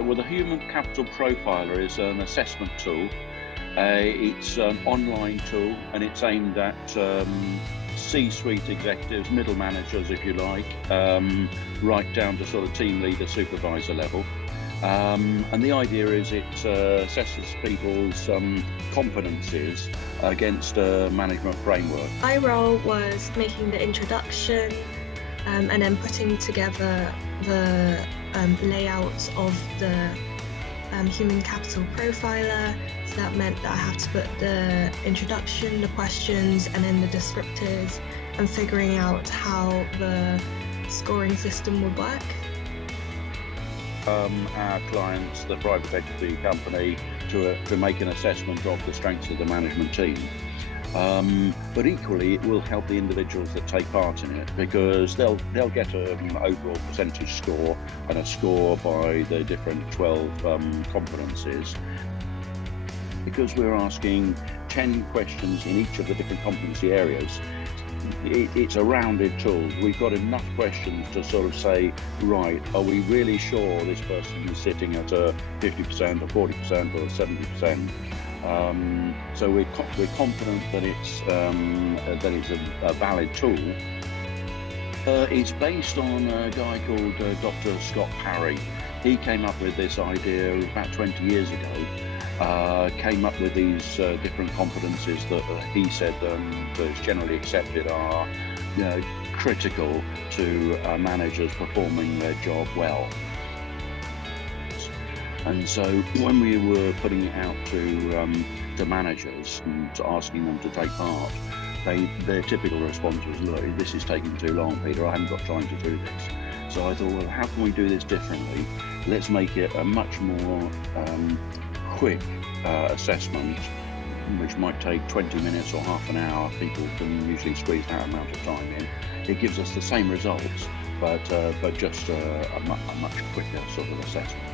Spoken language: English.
Well, the Human Capital Profiler is an assessment tool. It's an online tool, and it's aimed at C-suite executives, middle managers, if you like, right down to sort of team leader, supervisor level. And the idea is it assesses people's competencies against a management framework. My role was making the introduction and then putting together the layout of the Human Capital Profiler. So that meant that I had to put the introduction, the questions, and then the descriptors, and figuring out how the scoring system would work. Our clients, the private equity company, to make an assessment of the strengths of the management team. But equally, it will help the individuals that take part in it, because they'll get an overall percentage score and a score by the different 12 competencies. Because we're asking 10 questions in each of the different competency areas, it's a rounded tool. We've got enough questions to sort of say, right, are we really sure this person is sitting at a 50% or 40% or 70%? So we're confident that it's a valid tool. It's based on a guy called Dr. Scott Parry. He came up with this idea about 20 years ago. Came up with these different competencies that he said that is generally accepted are critical to managers performing their job well. And so when we were putting it out to managers and asking them to take part, their typical response was, look, this is taking too long, Peter, I haven't got time to do this. So I thought, well, how can we do this differently? Let's make it a much more quick assessment, which might take 20 minutes or half an hour. People can usually squeeze that amount of time in. It gives us the same results, but just a much quicker sort of assessment.